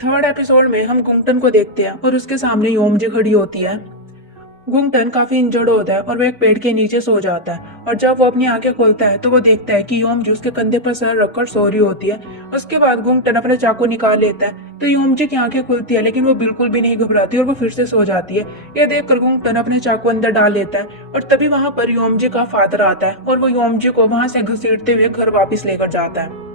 Third episode में हम गुंगटन को देखते हैं और उसके सामने योमजी खड़ी होती है। गुंगटन काफी इंजर्ड होता है और वो एक पेड़ के नीचे सो जाता है और जब वो अपनी आंखें खोलता है तो वो देखता है कि योमजी उसके कंधे पर सर रखकर सो रही होती है। उसके बाद गुंगटन अपना चाकू निकाल लेता है तो योमजी की आंखें खुलती है, लेकिन वो बिल्कुल भी नहीं घबराती और वो फिर से सो जाती है। यह देखकर गुंगटन अपने चाकू अंदर डाल लेता है और तभी वहां पर योमजी का फादर आता है और वो योमजी को वहां से घसीटते हुए घर वापस लेकर जाता है।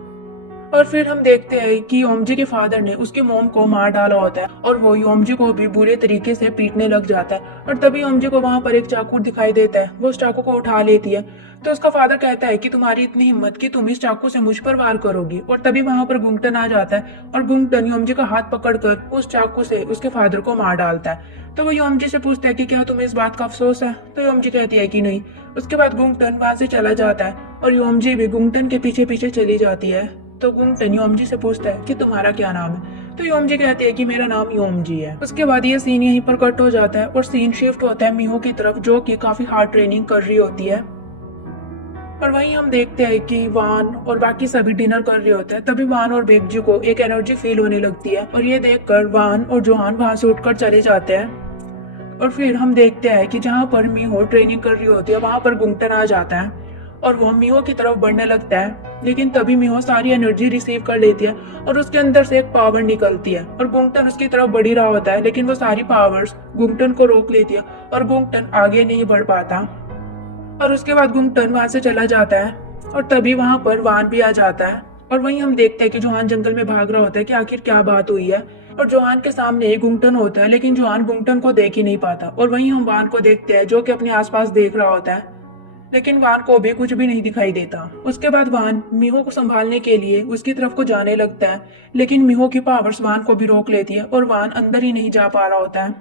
और फिर हम देखते हैं कि योमजी के फादर ने उसकी मोम को मार डाला होता है और वो योमजी को भी बुरे तरीके से पीटने लग जाता है। और तभी योमजी को वहां पर एक चाकू दिखाई देता है। वो उस चाकू को उठा लेती है तो उसका फादर कहता है कि तुम्हारी इतनी हिम्मत कि तुम इस चाकू से मुझ पर वार करोगी। और तभी वहां पर गुंगटन आ जाता है और गुंगटन योमजी का हाथ पकड़कर उस चाकू से उसके फादर को मार डालता है। तो वो योमजी से पूछता है कि क्या तुम्हें इस बात का अफसोस है। तो योमजी कहती है कि नहीं। उसके बाद गुंगटन वहां से चला जाता है और योमजी भी गुंगटन के पीछे पीछे चली जाती है। तो गुंगटन योमजी से पूछता है कि तुम्हारा क्या नाम है। तो योमजी कहती है कि मेरा नाम योमजी है। उसके बाद ये सीन यहीं पर कट हो जाता है और सीन शिफ्ट होता है मिहो की तरफ, जो कि काफी हार्ड ट्रेनिंग कर रही होती है। और वहीं हम देखते हैं कि वान और बाकी सभी डिनर कर रहे होते हैं। तभी वान और बेगजी को एक एनर्जी फील होने लगती है और ये देखकर वान और जोहान वहां से उठकर चले जाते हैं। और फिर हम देखते हैं कि जहाँ पर मिहो ट्रेनिंग कर रही होती है वहां पर गुंगटन आ जाता है और वो मिहो की तरफ बढ़ने लगता है। लेकिन तभी मिहो सारी एनर्जी रिसीव कर लेती है और उसके अंदर से एक पावर निकलती है और गुंगटन उसकी तरफ बढ़ ही रहा होता है, लेकिन वो सारी पावर्स गुंगटन को रोक लेती है और गुंगटन आगे नहीं बढ़ पाता। और उसके बाद गुंगटन वहां से चला जाता है और तभी वहां पर वान भी आ जाता है। और वहीं हम देखते हैं कि जोहान जंगल में भाग रहा होता है कि आखिर क्या बात हुई है। और जोहान के सामने एक गुंगटन होता है, लेकिन जोहान गुंगटन को देख ही नहीं पाता। और वहीं हम वान को देखते हैं जो कि अपने आसपास देख रहा होता है, लेकिन वान को भी कुछ भी नहीं दिखाई देता। उसके बाद वान मिहो को संभालने के लिए उसकी तरफ को जाने लगता है, लेकिन मिहो की पावर्स वान को भी रोक लेती है और वान अंदर ही नहीं जा पा रहा होता है।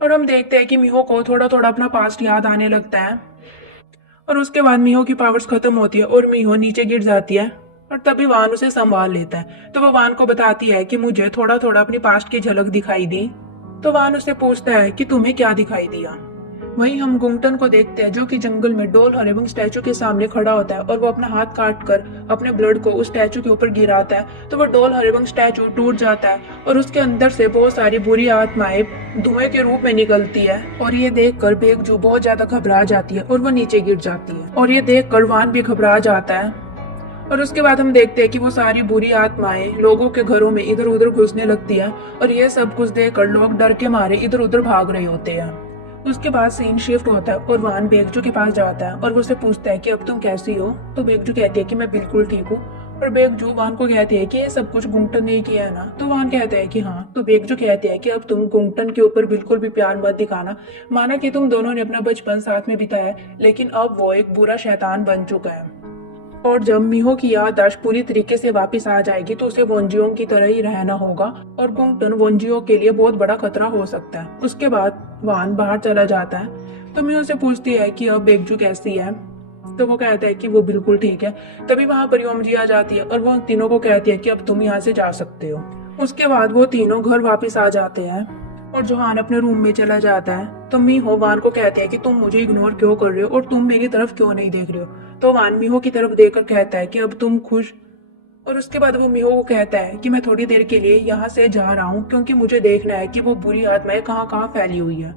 और हम देखते हैं कि मिहो को थोड़ा थोड़ा अपना पास्ट याद आने लगता है और उसके बाद मिहो की पावर्स खत्म होती है और मिहो नीचे गिर जाती है। और तभी वान उसे संभाल लेता है तो वो वान को बताती है कि मुझे थोड़ा थोड़ा अपनी पास्ट की झलक दिखाई दी। तो वान उससे पूछता है कि तुम्हें क्या दिखाई दिया। वहीं हम गुंगटन को देखते हैं जो कि जंगल में डोल हरेबंग स्टैचू के सामने खड़ा होता है और वो अपना हाथ काट कर अपने ब्लड को उस स्टैचू के ऊपर गिराता है। तो वो डोल हरेबंग स्टैचू टूट जाता है और उसके अंदर से बहुत सारी बुरी आत्माएं धुएं के रूप में निकलती है। और ये देखकर बेगजू बहुत ज्यादा घबरा जाती है और वो नीचे गिर जाती है और ये देखकर वान भी घबरा जाता है। और उसके बाद हम देखते हैं कि वो सारी बुरी आत्माएं लोगों के घरों में इधर उधर घुसने लगती है और ये सब कुछ देखकर लोग डर के मारे इधर उधर भाग रहे होते हैं। उसके बाद सीन शिफ्ट होता है और वान बेगजू के पास जाता है और वो उससे पूछता है कि अब तुम कैसी हो। तो बेगजू कहती है कि मैं बिल्कुल ठीक हूँ। और बेगजू वान को कहती है कि ये सब कुछ गुंगटन ने किया है ना। तो वान कहता है कि हाँ। तो बेगजू कहती है कि अब तुम गुंगटन के ऊपर बिल्कुल भी प्यार मत दिखाना। माना कि तुम दोनों ने अपना बचपन साथ में बिताया है, लेकिन अब वो एक बुरा शैतान बन चुका है और जब मिहो की याददाश्त पूरी तरीके से वापस आ जाएगी तो उसे वोंजियों की तरह ही रहना होगा और गुंगटन वोंजियों के लिए बहुत बड़ा खतरा हो सकता है। उसके बाद वान बाहर चला जाता है तो मिहो से पूछती है कि अब बेगजू कैसी है। तो वो कहता है कि वो बिल्कुल ठीक है। तभी वहां पर योमजी आ जाती है और वो तीनों को कहती है कि अब तुम यहाँ से जा सकते हो। उसके बाद वो तीनों घर वापस आ जाते हैं और जोहान अपने रूम में चला जाता है। तो मिहो वान को कहते हैं कि तुम मुझे इग्नोर क्यों कर रहे हो और तुम मेरी तरफ क्यों नहीं देख रहे हो। तो वान मिहो की तरफ देखकर कहता है कि अब तुम खुश। और उसके बाद वो मिहो को कहता है कि मैं थोड़ी देर के लिए यहाँ से जा रहा हूँ क्योंकि मुझे देखना है कि वो बुरी आत्माएं कहाँ कहाँ फैली हुई है।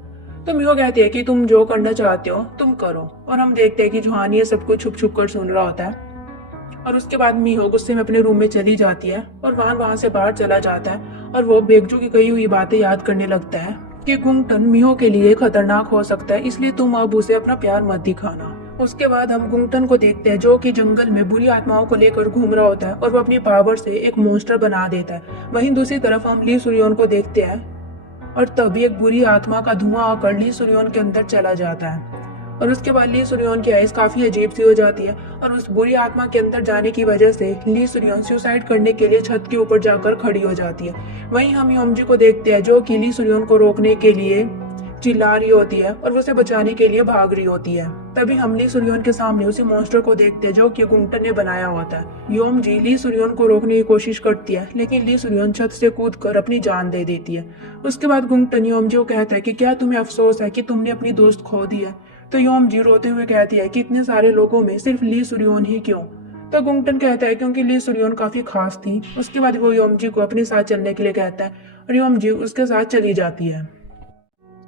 तो मिहो कहती है कि तुम जो करना चाहते हो तुम करो। और हम देखते हैं कि जोहान ये सब कुछ छुप छुप कर सुन रहा होता है। और उसके बाद मिहो गुस्से में अपने रूम में चली जाती है और वान वहां से बाहर चला जाता है और वो बेगजू की कही हुई बातें याद करने लगता है कि गुंगटन मिहो के लिए खतरनाक हो सकता है, इसलिए तुम अब उसे अपना प्यार मत दिखाना। उसके बाद हम गुंगटन को देखते हैं जो कि जंगल में बुरी आत्माओं को लेकर घूम रहा होता है और वो अपनी पावर से एक मॉन्स्टर बना देता है। वहीं दूसरी तरफ हम ली सुरियोन को देखते हैं और तभी एक बुरी आत्मा का धुआं आकर ली सुरियोन के अंदर चला जाता है और उसके बाद ली सुरियोन की आइज काफी अजीब सी हो जाती है और उस बुरी आत्मा के अंदर जाने की वजह से ली सुरियोन सुसाइड करने के लिए छत के ऊपर जाकर खड़ी हो जाती है। वहीं हम योमजी को देखते हैं जो कि ली सुरियोन को रोकने के लिए चिल्ला रही होती है और उसे बचाने के लिए भाग रही होती है। तभी हम ली सुरियोन के सामने उसी मॉन्स्टर को देखते हैं जो कि गुंगटन ने बनाया होता है। योमजी ली सुरियोन को रोकने की कोशिश करती है, लेकिन ली सुरियोन छत से कूदकर अपनी जान दे देती है। उसके बाद गुंगटन योमजी को कहता है कि क्या तुम्हें अफसोस है कि तुमने अपनी दोस्त खो दी है। तो योमजी रोते हुए कहती है कि इतने सारे लोगों में सिर्फ ली सुरियोन ही क्यों। तो गुंगटन कहता है क्योंकि ली सुरियोन काफी खास थी। उसके बाद वो योमजी को अपने साथ चलने के लिए कहता है और योमजी उसके साथ चली जाती है।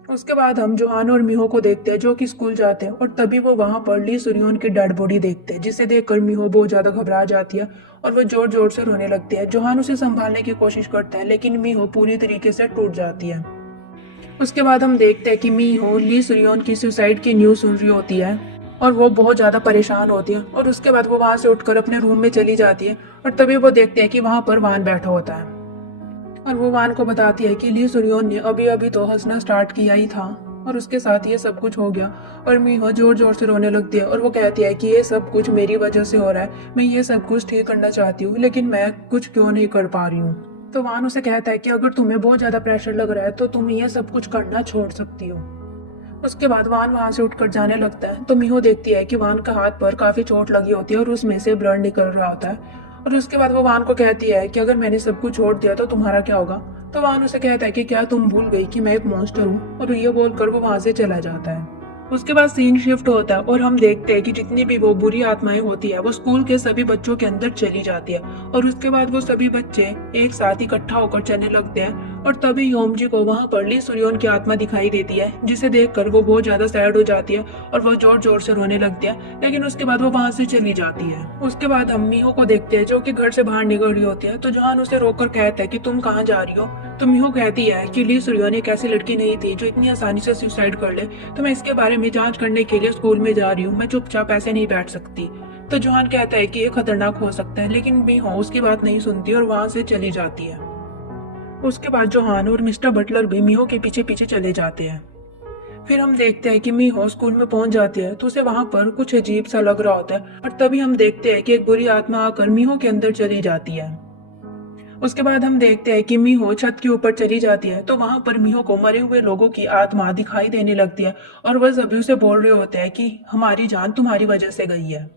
उसके बाद हम जोहान और मिहो को देखते हैं जो कि स्कूल जाते हैं और तभी वो वहां पर ली सुरियोन की डेड बॉडी देखते हैं, जिसे देखकर मिहो बहुत ज्यादा घबरा जाती है और वो जोर जोर से रोने लगती है। जोहान उसे संभालने की कोशिश करता है लेकिन मिहो पूरी तरीके से टूट जाती है। उसके बाद हम देखते हैं कि मिहो ली सुरियोन की सुसाइड की न्यूज सुन रही होती है और वो बहुत ज्यादा परेशान होती है और उसके बाद वो वहां से उठकर अपने रूम में चली जाती है और तभी वो देखते हैं कि वहां पर वान बैठा होता है और वो वान को बताती है कि ली सुरियोन ने अभी अभी तो हंसना स्टार्ट किया ही था और उसके साथ ये सब कुछ हो गया। और मिहो जोर जोर से रोने लगती है और वो कहती है कि ये सब कुछ मेरी वजह से हो रहा है, मैं ये सब कुछ ठीक करना चाहती हूँ लेकिन मैं कुछ क्यों नहीं कर पा रही हूँ। तो वान उसे कहता है कि अगर तुम्हें बहुत ज्यादा प्रेशर लग रहा है तो तुम ये सब कुछ करना छोड़ सकती हो। उसके बाद वान वहां से उठकर जाने लगता है तो मिहो देखती है कि वान का हाथ पर काफी चोट लगी होती है और उसमें से ब्लड निकल रहा होता है। और उसके बाद वो वान को कहती है कि अगर मैंने सब कुछ छोड़ दिया तो तुम्हारा क्या होगा। तो वान उसे कहता है कि क्या तुम भूल गई कि मैं एक मॉन्स्टर हूँ, और ये बोलकर वो वहां से चला जाता है। उसके बाद सीन शिफ्ट होता है और हम देखते हैं कि जितनी भी वो बुरी आत्माएं होती है वो स्कूल के सभी बच्चों के अंदर चली जाती है और उसके बाद वो सभी बच्चे एक साथ इकट्ठा होकर चलने लगते हैं। और तभी योमजी को वहां पर ली सुरियोन की आत्मा दिखाई देती है, जिसे देखकर वो बहुत ज्यादा सैड हो जाती है और वो जोर जोर से रोने लगती है, लेकिन उसके बाद वो वहां से चली जाती है। उसके बाद हम मिहो को देखते हैं जो कि घर से बाहर निकल रही होती है। तो जोहान उसे रोककर कहता है कि तुम कहाँ जा रही हो। तो मिहो कहती है कि ली सुरियोन एक ऐसी लड़की नहीं थी जो इतनी आसानी से सुसाइड कर ले, तो मैं इसके बारे में जांच करने के लिए स्कूल में जा रही हूँ, मैं चुपचाप ऐसे नहीं बैठ सकती। तो जोहान कहता है कि ये खतरनाक हो सकता है, लेकिन मिहो उसकी बात नहीं सुनती और वहां से चली जाती है। उसके बाद जोहान और मिस्टर बटलर भी मिहो के पीछे पीछे चले जाते हैं। फिर हम देखते हैं कि मिहो स्कूल में पहुंच जाती है तो उसे वहां पर कुछ अजीब सा लग रहा होता है और तभी हम देखते हैं कि एक बुरी आत्मा आकर मिहो के अंदर चली जाती है। उसके बाद हम देखते हैं कि मिहो छत के ऊपर चली जाती है तो वहां पर मिहो को मरे हुए लोगों की आत्मा दिखाई देने लगती है और वह सभी उसे बोल रहे होते हैं कि हमारी जान तुम्हारी वजह से गई है।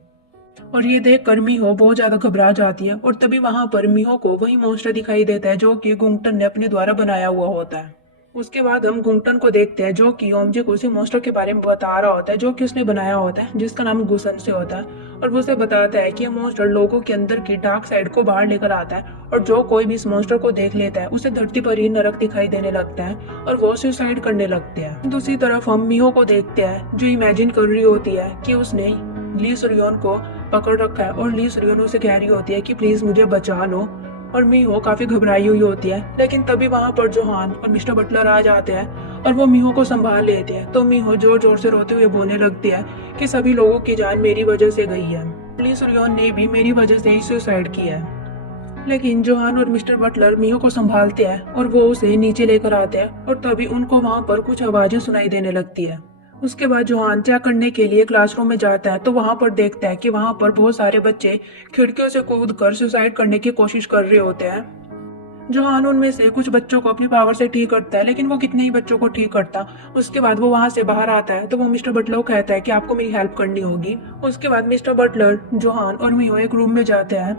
और ये देख कर मिहो बहुत ज्यादा घबरा जाती है और तभी वहां पर मिहो को वही मॉन्स्टर दिखाई देता है जो कि गुंगटन ने अपने द्वारा बनाया हुआ होता है। उसके बाद हम गुंगटन को देखते हैं जो कि ओमजे को उसी मॉन्स्टर के बारे में बता रहा होता है जो कि उसने बनाया होता है, जिसका नाम गुसन से होता है। और वो उसे बताता है कि यह मॉन्स्टर लोगों के अंदर की डार्क साइड को बाहर लेकर आता है और जो कोई भी इस मॉन्स्टर को देख लेता है उसे धरती पर ही नरक दिखाई देने लगता है और वो सुसाइड करने लगते हैं। दूसरी तरफ हम मिहो को देखते हैं जो इमेजिन कर रही होती है कि उसने ली सुरियोन को पकड़ रखा है और ली सुरियोन उसे कह रही होती है कि प्लीज मुझे बचा लो। और मिहो काफी घबराई हुई होती है, लेकिन तभी वहां पर जोहान और मिस्टर बटलर आ जाते हैं और वो मिहो को संभाल लेते हैं। तो मिहो जोर जोर से रोते हुए बोलने लगती है कि सभी लोगों की जान मेरी वजह से गई है, ली सुरियोन ने भी मेरी वजह से ही सुसाइड किया है। लेकिन जोहान और मिस्टर बटलर मिहो को संभालते हैं और वो उसे नीचे लेकर आते हैं और तभी उनको वहां पर कुछ आवाजें सुनाई देने लगती है। उसके बाद जोहान चेक करने के लिए क्लासरूम में जाता है तो वहां पर देखता है कि वहां पर बहुत सारे बच्चे खिड़कियों से कूद कर सुसाइड करने की कोशिश कर रहे होते हैं। जोहान उनमें से कुछ बच्चों को अपनी पावर से ठीक करता है, लेकिन वो कितने ही बच्चों को ठीक करता। उसके बाद वो वहां से बाहर आता है तो वो मिस्टर बटलर को कहता है कि आपको मेरी हेल्प करनी होगी। उसके बाद मिस्टर बटलर, जोहान और मिहो एक रूम में जाते हैं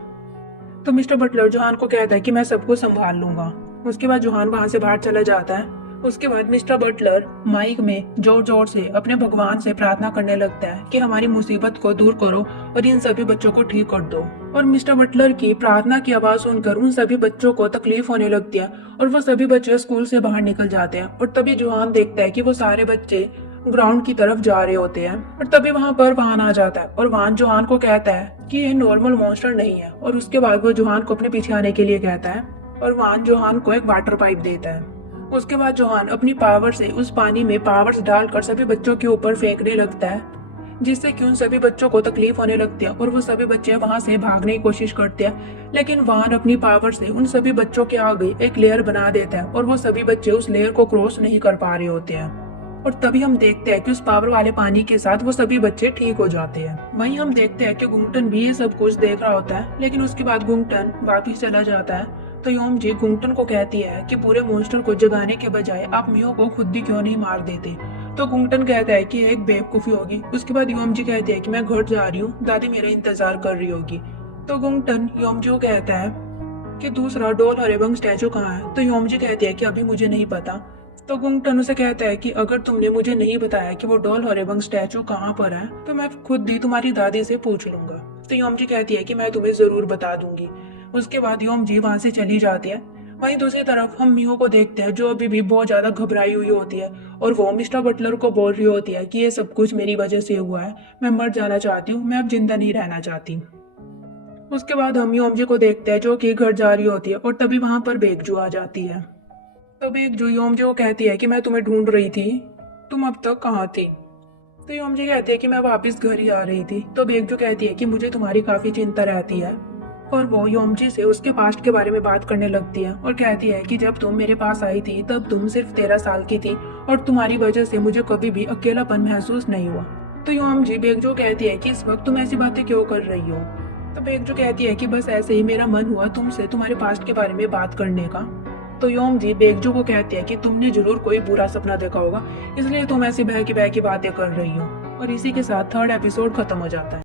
तो मिस्टर बटलर जोहान को कहता है कि मैं सबको संभाल लूंगा। उसके बाद जोहान वहां से बाहर चला जाता है। उसके बाद मिस्टर बटलर माइक में जोर जोर से अपने भगवान से प्रार्थना करने लगता है कि हमारी मुसीबत को दूर करो और इन सभी बच्चों को ठीक कर दो। और मिस्टर बटलर की प्रार्थना की आवाज सुनकर उन सभी बच्चों को तकलीफ होने लगती है और वो सभी बच्चे स्कूल से बाहर निकल जाते हैं। और तभी जोहान देखता है कि वो सारे बच्चे ग्राउंड की तरफ जा रहे होते हैं और तभी वहां पर वाहन आ जाता है और वाहन जोहान को कहता है कि ये नॉर्मल मॉन्स्टर नहीं है। और उसके बाद वो जोहान को अपने पीछे आने के लिए कहता है और वाहन जोहान को एक वाटर पाइप देता है। उसके बाद जोहान अपनी पावर से उस पानी में पावर्स डालकर सभी बच्चों के ऊपर फेंकने लगता है, जिससे कि उन सभी बच्चों को तकलीफ होने लगती है और वो सभी बच्चे वहां से भागने की कोशिश करते हैं। लेकिन वाहन अपनी पावर से उन सभी बच्चों के आगे एक लेयर बना देता है और वो सभी बच्चे उस लेयर को क्रॉस नहीं कर पा रहे होते हैं। और तभी हम देखते हैं कि उस पावर वाले पानी के साथ वो सभी बच्चे ठीक हो जाते हैं। वहीं हम देखते हैं कि गुंगटन भी ये सब कुछ देख रहा होता है, लेकिन उसके बाद गुंगटन वापिस चला जाता है। तो योमजी गुंगटन को कहती है कि पूरे मॉन्स्टर को जगाने के बजाय आप मिहो को खुद ही क्यों नहीं मार देते। तो गुंगटन कहता है कि एक बेवकूफी होगी। उसके बाद योमजी कहती है कि मैं घर जा रही हूँ, दादी मेरा इंतजार कर रही होगी। तो गुंगटन योमजी को कहता है कि दूसरा डोल हरेबंग स्टैचू कहाँ है। तो योमजी कहती है कि अभी मुझे नहीं पता। तो गुंगटन उसे कहता है कि अगर तुमने मुझे नहीं बताया कि वो डॉल हॉरेबंग स्टैचू कहाँ पर है तो मैं खुद भी तुम्हारी दादी से पूछ लूंगा। तो योमजी कहती है कि मैं तुम्हें जरूर बता दूंगी। उसके बाद योमजी वहां से चली जाती है। वहीं दूसरी तरफ हम मिहो को देखते हैं जो अभी भी बहुत ज्यादा घबराई हुई होती है और वो मिस्टर बटलर को बोल रही होती है कि ये सब कुछ मेरी वजह से हुआ है, मैं मर जाना चाहती हूँ, मैं अब जिंदा नहीं रहना चाहती। उसके बाद हम योमजी को देखते हैं जो कि घर जा रही होती है और तभी वहां पर बेगजू आ जाती है। तो बेगजू योमजी को कहती है कि मैं तुम्हें ढूंढ रही थी, तुम अब तक कहाँ थी। तो योमजी कहती है कि मैं वापस घर ही आ रही थी। तो बेगजू कहती है कि मुझे तुम्हारी काफी चिंता रहती है और वो योमजी से उसके पास्ट के बारे में बात करने लगती है और कहती है कि जब तुम मेरे पास आई थी तब तुम सिर्फ 13 साल की थी और तुम्हारी वजह से मुझे कभी भी अकेलापन महसूस नहीं हुआ। तो योमजी बेगजू कहती है कि इस वक्त तुम ऐसी बातें क्यों कर रही हो। तो बेगजू कहती है कि बस ऐसे ही मेरा मन हुआ तुमसे तुम्हारे पास्ट के बारे में बात करने का। तो योमजी बेगजू को कहती है कि तुमने जरूर कोई बुरा सपना देखा होगा, इसलिए तुम ऐसी बहकी बहकी बातें कर रही हो। और इसी के साथ थर्ड एपिसोड खत्म हो जाता है।